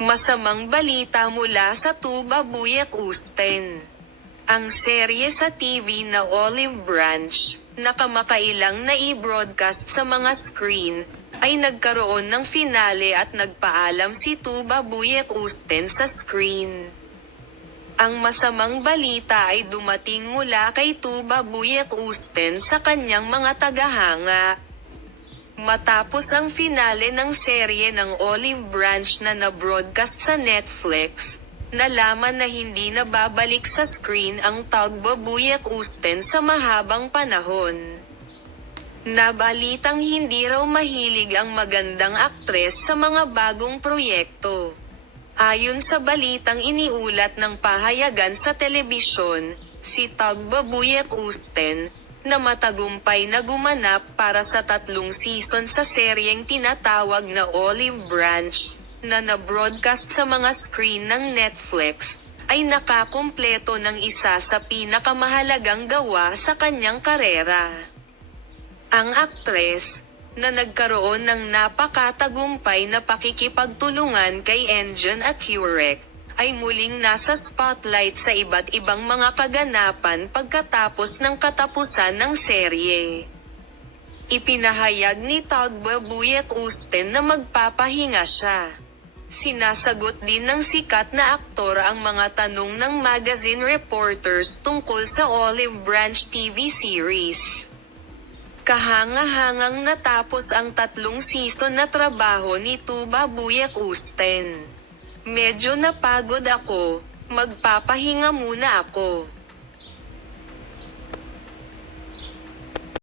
Masamang balita mula sa Tuba Buyak Usten. Ang serye sa TV na Olive Branch, na kamakailang na i-broadcast sa mga screen, ay nagkaroon ng finale at nagpaalam si Tuba Buyak Usten sa screen. Ang masamang balita ay dumating mula kay Tuba Buyak Usten sa kanyang mga tagahanga. Matapos ang finale ng serye ng Olive Branch na na-broadcast sa Netflix, nalaman na hindi na babalik sa screen ang Tuba Buyak Usten sa mahabang panahon. Nabalitang hindi raw mahilig ang magandang aktres sa mga bagong proyekto. Ayon sa balitang iniulat ng pahayagan sa telebisyon, si Tuba Buyak Usten, na matagumpay na gumanap para sa 3 season sa seryeng tinatawag na Olive Branch, na na-broadcast sa mga screen ng Netflix, ay nakakumpleto ng isa sa pinakamahalagang gawa sa kanyang karera. Ang aktres, na nagkaroon ng napakatagumpay na pakikipagtulungan kay Engine Accurek, ay muling nasa spotlight sa iba't ibang mga kaganapan pagkatapos ng katapusan ng serye. Ipinahayag ni Tuba Buyak Usten na magpapahinga siya. Sinasagot din ng sikat na aktor ang mga tanong ng magazine reporters tungkol sa Olive Branch TV series. Kahanga-hangang natapos ang 3 season na trabaho ni Tuba Buyak Usten. Medyo napagod ako, magpapahinga muna ako.